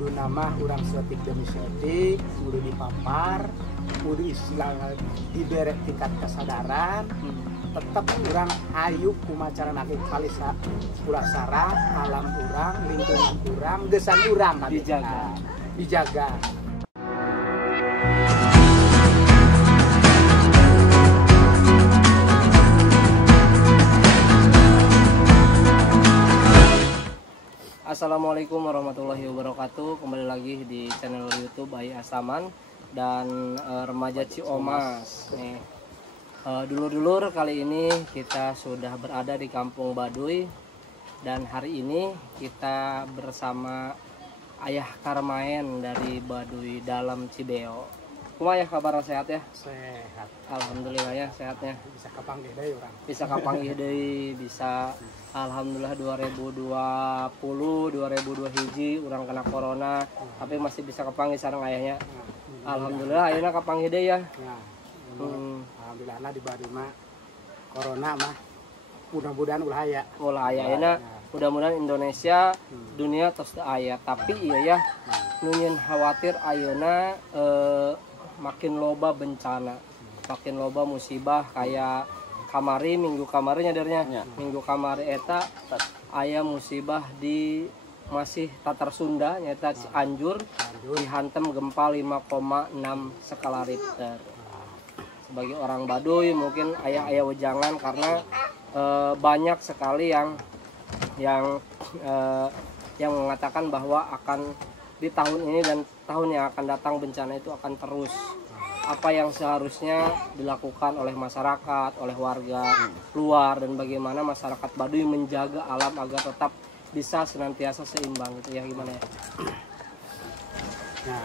kudu nama orang setik demi setik kudu dipapar kudu istilah diberi tingkat kesadaran tetap orang ayu kumacara nake kalisa pulasara alam orang lingkungan orang desan orang dijaga. Assalamualaikum warahmatullahi wabarakatuh. Kembali lagi di channel YouTube Bayi Asaman dan Remaja Ciomas. Nih, dulur-dulur, kali ini kita sudah berada di Kampung Baduy dan hari ini kita bersama Ayah Karmaen dari Baduy Dalam Cibeo. Kumaha ya kabar, sehat ya? Sehat. Alhamdulillah ya sehatnya. Bisa kapanggih deui urang. Bisa kapanggih deui, bisa. Alhamdulillah 2020 hiji urang kena corona tapi masih bisa kepanggih sareng ayahnya. Alhamdulillah ayeuna kapanggih deui ya. Alhamdulillah di Baduy mah corona mah mudah-mudahan ulah aya. Ulah aya ayeuna mudah-mudahan Indonesia dunia tos teu aya tapi iya ya nu nyeun khawatir ayeuna makin loba bencana, makin loba musibah kayak kamari minggu kamari nyadarnya minggu kamari eta aya musibah di masih Tatar Sunda nyata Cianjur dihantam gempa 5,6 skala Richter. Sebagai orang Baduy mungkin ayah wejangan karena banyak sekali yang mengatakan bahwa akan di tahun ini dan tahun yang akan datang bencana itu akan terus. Apa yang seharusnya dilakukan oleh masyarakat, oleh warga luar, dan bagaimana masyarakat Baduy menjaga alam agar tetap bisa senantiasa seimbang gitu ya, gimana ya? Nah,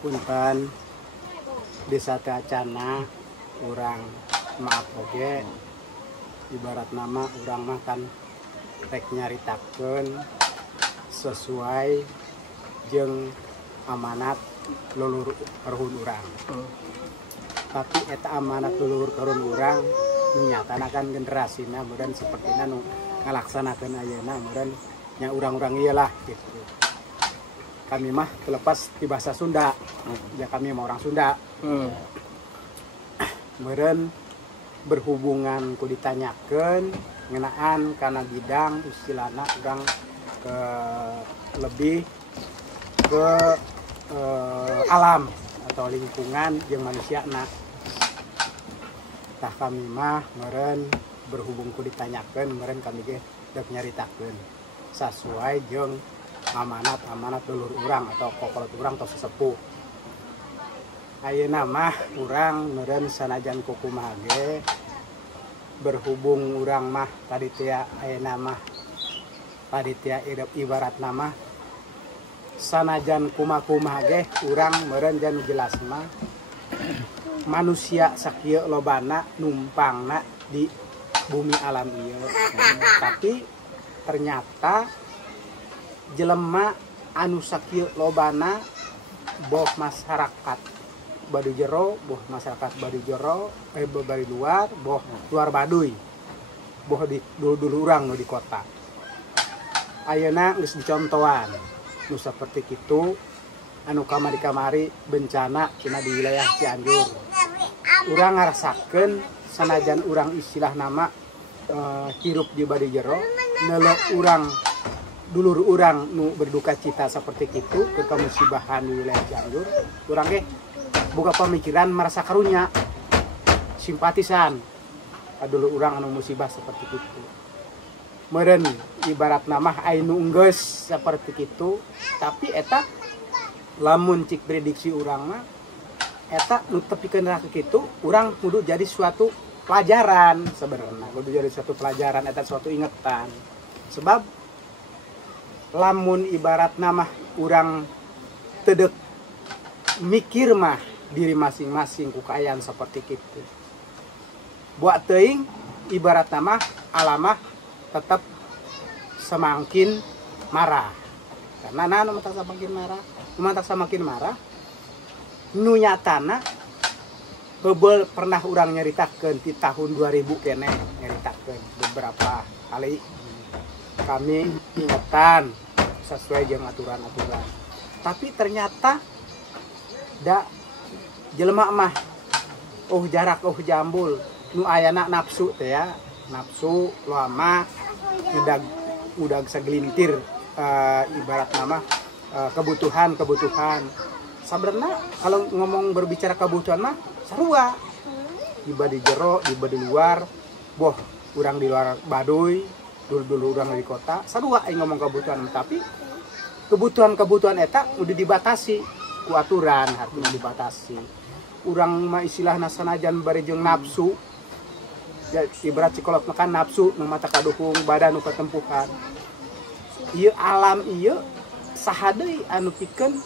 punten bisa acana orang maaf oge ibarat nama orang makan rek nyaritakeun sesuai jeung amanat leluhur karhun urang. Tapi eta amanat leluhur karhun urang nyatanakan generasina mudahan sepertina nu ngalaksanakeun ayeuna mudahan nya urang-urang ieu lah gitu. Kami mah terlepas di bahasa Sunda. Ya kami mah orang Sunda. Meureun berhubungan ku ditanyakeun ngeunaan kana bidang istilahna urang lebih ke alam atau lingkungan yang manusia tah kami mah meureun berhubung ku ditanyakeun meureun kami ge dek nyaritakeun sesuai jeung amanat leluhur urang atau kokolot urang atau sesepuh. Ayeuna mah urang meureun sanajan kumaha ge berhubung urang mah panitia ayeuna mah panitia ibarat nama sanajan kumaha ge urang meureun jan jelas mah manusia sakieu lobana numpangna di bumi alam ieu. Tapi ternyata jelema anu sakieu lobana boh masyarakat Baduy jero, boh masyarakat Baduy jero, Baduy luar, boh luar Baduy, boh di dulu urang nu di kota. Ayeuna geus dicontohan nu seperti kitu anu kamari bencana cina di wilayah Cianjur. Urang ngarasakeun sanajan urang istilah nama hirup di Baduy jero, neuleuh urang dulur urang nu berduka cita seperti kitu ke musibahan di wilayah Cianjur. Urang ge boga pamikiran merasa karunya simpatisan dulur urang anu musibah seperti kitu. Meureun ibarat nama anu enggeus seperti kitu tapi eta lamun cik prediksi urang mah eta nu tepikeun kitu urang kudu jadi suatu pelajaran sebenarnya kudu jadi suatu pelajaran eta suatu ingetan sebab lamun ibarat nama urang tedek mikir mah diri masing-masing ku kaayaan seperti kitu buat teuing ibarat nama alamah tetap semakin marah karena nanu matak semakin marah nu nyatana bebel pernah urang nyaritakeun di tahun 2000 kene nyaritakeun beberapa kali kami ingetan sesuai dengan aturan-aturan. Tapi ternyata da jelema mah jarak jambul nu ayana nafsu teh ya, nafsu lama udah segelintir ibarat nama kebutuhan sebenarnya kalau ngomong berbicara kebutuhan mah sarua iba di jero iba di luar urang di luar Baduy dulu urang di kota sarua ngomong kebutuhan, tapi kebutuhan eta udah dibatasi ku aturan, harus dibatasi. Urang mah istilahna sanajan bari jeung nafsu ya, ibarat psikolog makan nafsu nu mata kaduhung badan nu katempuhan. Ieu alam ieu saha deui anu pikeun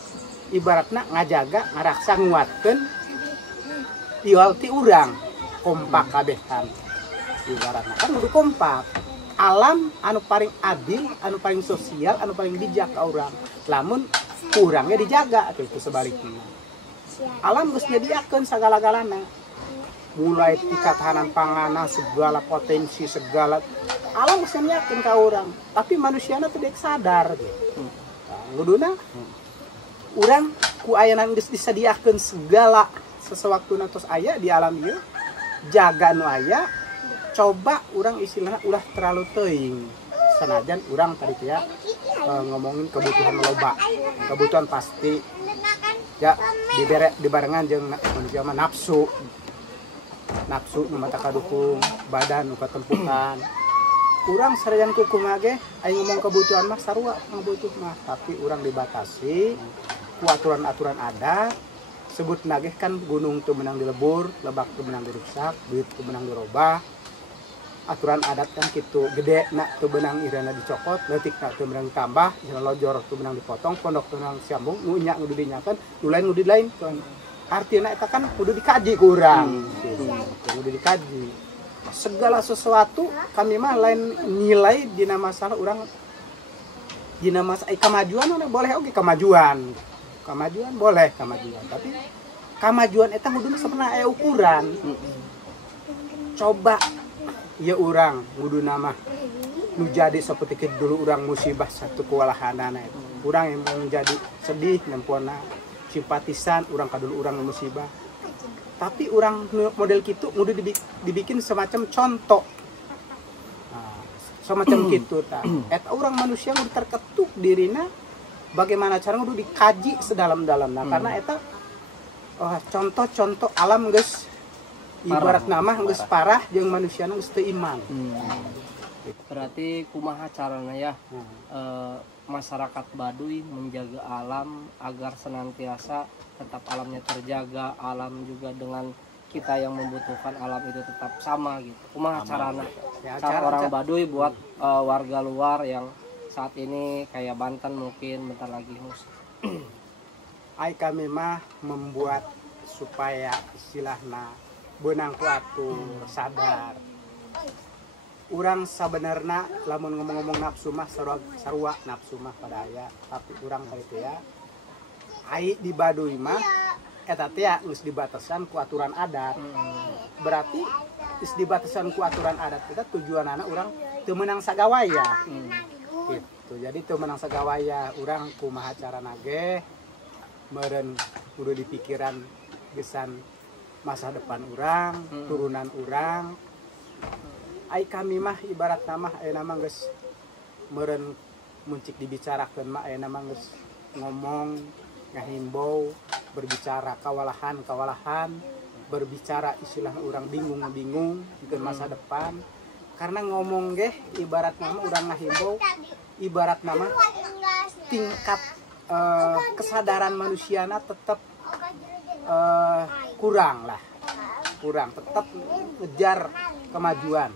ibaratna ngajaga ngaraksa nguatkeun iwal ti urang kompak kabehan. Ibaratna kan kudu kompak. Alam anu paling adil, anu paling sosial, anu paling bijak ka urang. Lamun kurangnya dijaga atau itu sebaliknya. Alam geus nyadiakeun sagala-galana. Mulai ketahanan panganan, segala potensi, segala alam geus nyadiakeun ka urang. Tapi manusiana teu deuk sadar gitu. Nguduna urang ku ayana geus disadiakeun segala sesuatu tos aya di alam ieu. Jaga nu aya, coba urang istilahna ulah terlalu teuing. Sanajan urang tadi ya ngomongin kebutuhan loba, kebutuhan pasti ya dibarengan jeung manusia mah nafsu nu mata kaduhung badan nu katempuhan. Urang sarajan kumaha ge aya ngomong kebutuhan mah sarua ngabutuh mah, tapi urang dibatasi ku aturan-aturan adat. Sebutna ge kan gunung teu meunang dilebur, lebak teu meunang dirusak, duit teu meunang dirobah. Aturan adat kan gitu gede nak tuh benang irana dicokot, letik nak tuh benang ditambah, jalan lojor tuh benang dipotong, pondok tuh benang siambung, ngunyak udah dinyakan, nulain kan. Artinya itu kan udah dikaji kurang, udah dikaji. Segala sesuatu kami mah lain nilai dina masalah orang, dina masalah kemajuan boleh oke kemajuan boleh kemajuan, tapi kemajuan itu kudu sebenarnya ukuran. Coba ya orang kudu nama nu jadi seperti dulu orang musibah satu kewalahanana itu orang yang menjadi sedih nempona simpatisan orang kadulu orang musibah, tapi orang model gitu udah dibikin semacam contoh semacam gitu ta eta orang manusia udah terketuk dirina bagaimana cara udah dikaji sedalam-dalamnya karena eta contoh-contoh alam geus ibarat nama geus parah jeung manusiana geus teu iman. Berarti kumaha carana ya masyarakat Baduy menjaga alam agar senantiasa tetap alamnya terjaga, alam juga dengan kita yang membutuhkan alam itu tetap sama gitu. Kumaha carana? Ya, cara orang Baduy buat warga luar yang saat ini kayak Banten mungkin bentar lagi kami mah membuat supaya istilahna benang kuatu sadar. Urang sebenarnya lamun ngomong-ngomong nafsu mah sarua nafsu mah pada aya, tapi urang kali ya ai di Baduy mah eta teh geus dibatasan ku aturan adat. Berarti geus dibatasan ku aturan adat kita tujuanana urang teu meunang sagawaya. Gitu. Jadi teu meunang sagawaya, urang kumaha carana ge meureun kudu dipikiran gesan masa depan orang, turunan orang. Ai kami mah ibarat nama nama geus meureun muncik dibicarakeun mah aya nama geus ngomong ngahimbau berbicara kawalahan berbicara istilah orang bingung ke masa depan karena ngomong ge ibarat nama orang ngahimbau ibarat nama tingkat kesadaran manusiana tetap kurang tetap ngejar kemajuan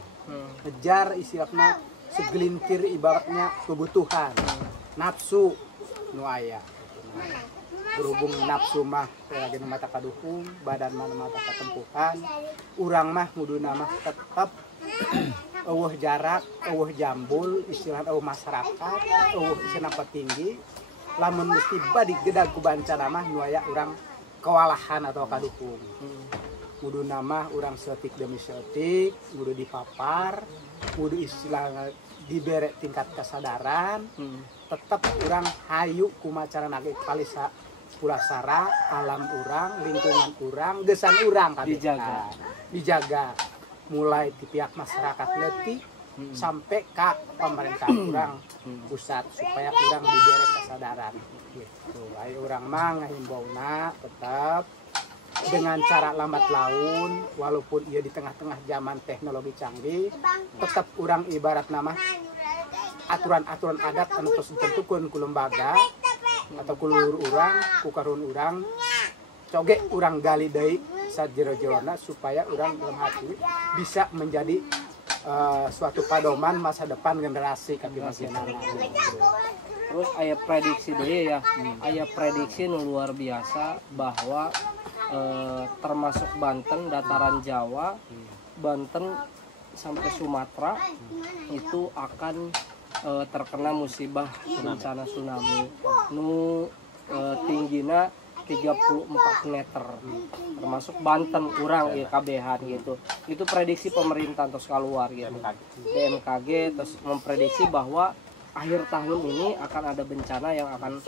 ngejar istilahnya segelintir ibaratnya kebutuhan nafsu nu aya berhubung nafsu mah lagi mata kaduhung badan mata katempuhan urang mah nguduna mah tetap eueuh jarak eueuh jambul istilah eueuh masyarakat eueuh isina tinggi lamun mesti badi gedag ku bancana mah nu aya urang kewalahan atau kaduhung kudu nama orang setik demi setik kudu dipapar kudu istilah diberi tingkat kesadaran tetap orang hayu kumacara nage palisa pulasara alam orang lingkungan orang gesan orang Dijaga. dijaga mulai di pihak masyarakat letih sampai ke pemerintah orang pusat supaya orang diberi kesadaran gitu. Ayo orang mah ngahimbauna tetap dengan cara lambat laun walaupun ia di tengah-tengah zaman teknologi canggih tetap orang ibarat nama aturan-aturan adat anu tos ditentukeun ku lembaga atau ku lur urang ku karun urang coge urang gali deui sajero-jerona supaya urang dalam hati bisa menjadi suatu padoman masa depan generasi kami nasional. Terus aya prediksi deh ya, aya prediksi nu luar biasa bahwa termasuk Banten, dataran Jawa, Banten sampai Sumatera itu akan terkena musibah bencana tsunami nu tingginya 34 meter termasuk Banten urang ya kabehan gitu. Itu prediksi pemerintah terus keluar gitu. BMKG terus memprediksi bahwa akhir tahun ini akan ada bencana yang akan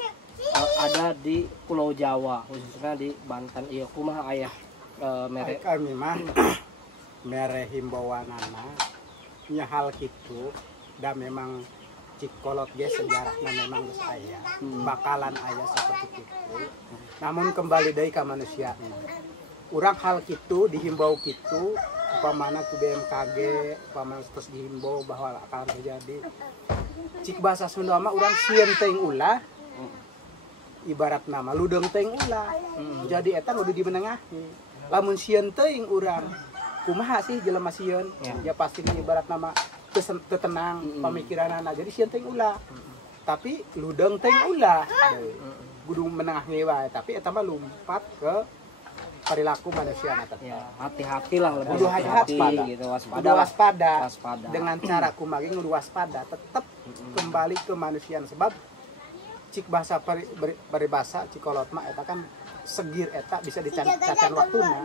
ada di Pulau Jawa khususnya di Banten. Iya kumaha aya mere Kami mah mere himbauanana nya hal kitu dan memang cikolot ge sejarahnya memang geus aya bakalan aya seperti itu. Namun kembali deui ka manusia. Urang hal kitu dihimbau kitu upamana ku BMKG upamana terus dihimbau bahwa akan terjadi. Cik bahasa Sunda mah urang sieun teuing ulah ibarat nama ludeng teuing ulah. Jadi eta kudu dimenengahi. Lamun sieun teuing urang kumaha sih jelema sieun? Ya pasti ibarat nama tenang pemikiranana jadi sieun teuing ulah. Tapi ludeng teuing ulah. Kudu menengahi wae tapi eta mah lumpat ke perilaku manusia ya, hati-hatilah lebih kudu hati-hati gitu, kudu waspada. waspada. Dengan cara kumagi kudu waspada tetap kembali ke manusia sebab cik bahasa peribahasa cikolot mah eta kan segir eta bisa dicacan waktuna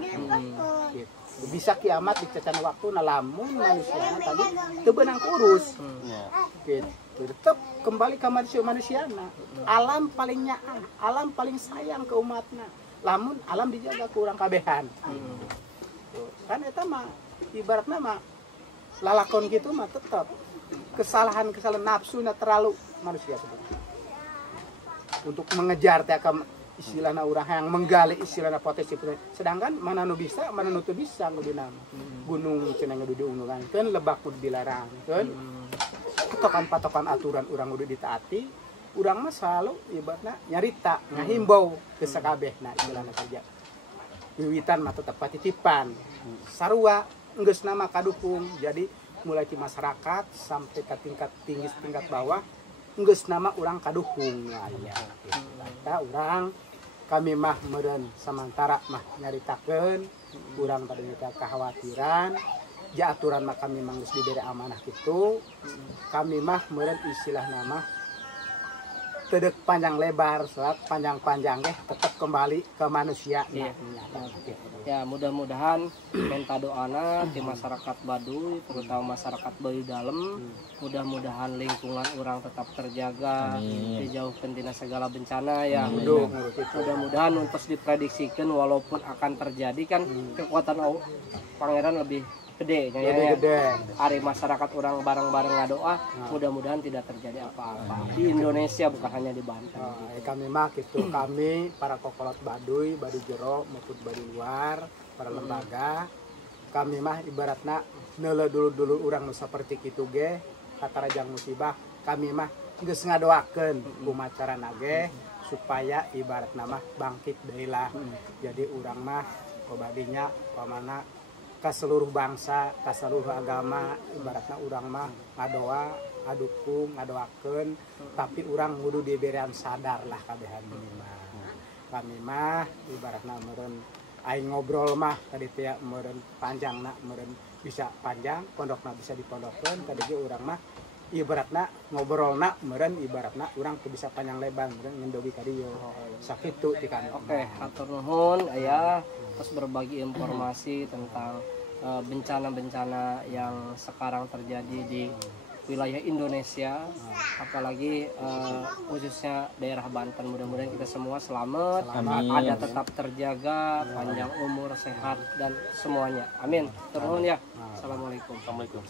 gitu. Bisa kiamat dicacan waktuna lamun manusia tadi teu beunang kurus gitu. Tetap kembali ke manusia-manusiana. Alam paling nyaah, alam paling sayang ke umatna. Lamun alam dijaga kurang kabehan. Kan eta mah ibaratna mah lalakon gitu mah tetap kesalahan-kesalahan nafsu terlalu manusia sebenarnya. Untuk mengejar teh istilahna urang yang menggali istilahna potensi. Sedangkan mana nu bisa, mana nu teu bisa ngudina. Gunung cenah kudu diundurankeun, lebak kudu dilarangkeun. Patokan-patokan aturan urang kudu ditaati. Urang mah selalu ibaratna nyarita, ngahimbau ke sakabehna istilahna kerja. Wiwitan mah tetep patitipan. Sarua geus nama kadukung. Jadi mulai di masyarakat sampai ke tingkat tinggi tingkat bawah geus nama urang kadukung ya. Kita urang kami mah meureun samantara mah nyaritakeun urang tadi kekhawatiran ja aturan mah kami mah geus diberi amanah kitu. Kami mah meureun istilah nama tedek panjang lebar saat panjang-panjang tetap kembali ke manusia. Ya mudah-mudahan minta doana di masyarakat Baduy terutama masyarakat Baduy Dalem mudah-mudahan lingkungan orang tetap terjaga dijauhkan tina segala bencana ya. Mudah-mudahan untuk diprediksikan walaupun akan terjadi kan kekuatan pangeran lebih gede ya. Hari masyarakat orang bareng-bareng ngadoa mudah-mudahan tidak terjadi apa-apa di Indonesia bukan hanya di Banten. Kami mah gitu kami para kokolot Baduy jero maupun Baduy luar para lembaga kami mah ibaratna neule dulu urang nu saperti kitu ge katarajang musibah kami mah geus ngadoakeun kumacarana ge supaya ibaratna mah bangkit deui lah. Jadi urang mah kobadinya pamana ke seluruh bangsa, ke seluruh agama, ibaratnya urang mah ngadoa, ngadukung, ngadoakeun, tapi urang kudu diberian sadar lah kabehan mah. Kami mah ibaratnya meureun aing ngobrol mah tadi teh meureun panjangna meureun bisa panjang, pondokna bisa dipondokkeun, tadi ge urang mah ibaratna ngobrolna meureun ibaratna urang teu bisa panjang lebar meureun ngendogi ka dieu. Sakitu ti kami. Oke, hatur nuhun aya terus berbagi informasi tentang bencana-bencana yang sekarang terjadi di wilayah Indonesia, apalagi khususnya daerah Banten. Mudah-mudahan kita semua selamat, Amin. ada tetap terjaga, panjang umur, sehat dan semuanya. Amin. Turun ya. Assalamualaikum. Assalamualaikum.